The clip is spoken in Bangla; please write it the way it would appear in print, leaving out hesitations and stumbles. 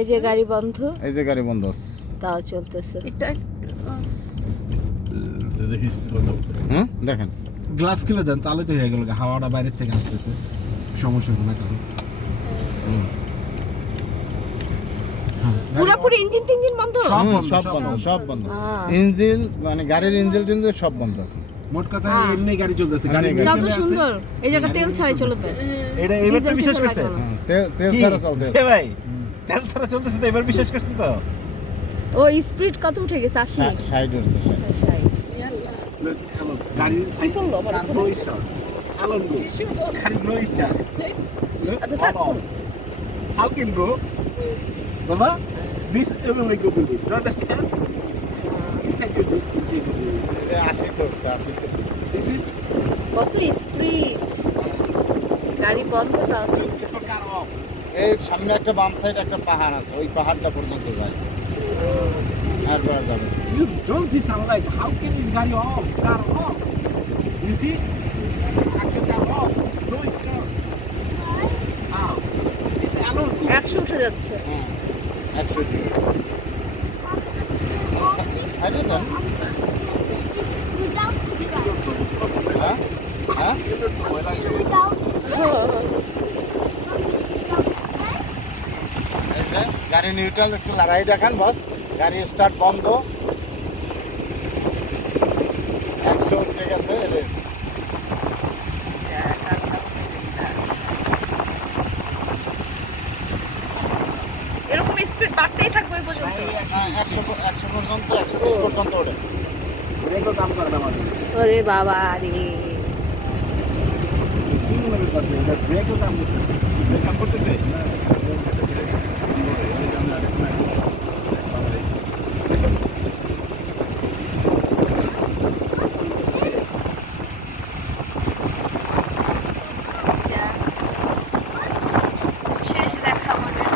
এই যে গাড়ি বন্ধ, এই যে গাড়ি বন্ধ তাও চলতেছে। হুম দেখেন গ্লাস খুলে দেন তাহলে তো হয়ে গেল, হাওয়াটা বাইরের থেকে আসতেছে, সমস্যা হবে না কারণ পুরোপুরি ইঞ্জিন টিঞ্জিন বন্ধ। সব বন্ধ ইঞ্জিন মানে গাড়ির ইঞ্জিন টিঞ্জিন সব বন্ধ এখন। মোট কথা এমনি গাড়ি চলতেছে, গাড়ি কত সুন্দর, এই জায়গা তেল ছাড়াই চলবে। এটা এবার তো বিশ্বাস করছেন? তেল ছাড়া চলতেছে ভাই, তেল ছাড়া চলতেছে তো এবার বিশ্বাস করছেন তো? ও স্পিড কত উঠে গেছে? 80 60 উঠছে 60। গাড়ির সাইকেল লো স্টার অ্যালন গো গাড়ি লো star how can go baba this is the way go build it, you understand? Inside your jeep 80 তো 80 this is কত স্পিড, গাড়ি বন্ধ তাও চলছে। for car off. এই সামনে একটা বাম সাইড একটা পাহাড় আছে, ওই পাহাড়টা পর্যন্ত যায় আর করা যাবে। You don't see sunlight, how can this গাড়ি off, car off, you see after car off it's no start how it's alone go 100 উঠে যাচ্ছে। হ্যাঁ 100 সাইডে যান। হ্যাঁ হ্যাঁ এই যে গাড়ি নিউট্রাল একটু লড়াই দেখান বস, গাড়ি স্টার্ট বন্ধ, 100 উঠে গেছে রেস। এরকম স্পিড বাড়তেই থাকবে ওই পর্যন্ত। 100 পর্যন্ত 120 পর্যন্ত ওঠে। ব্রেকও কাম করে না আমাদের ওরে বাবা রে, কি মনে করতেছে এটা ব্রেকও কাম করতেছে, ব্রেক কাম করতেছে শেষ দেখা আমাদের।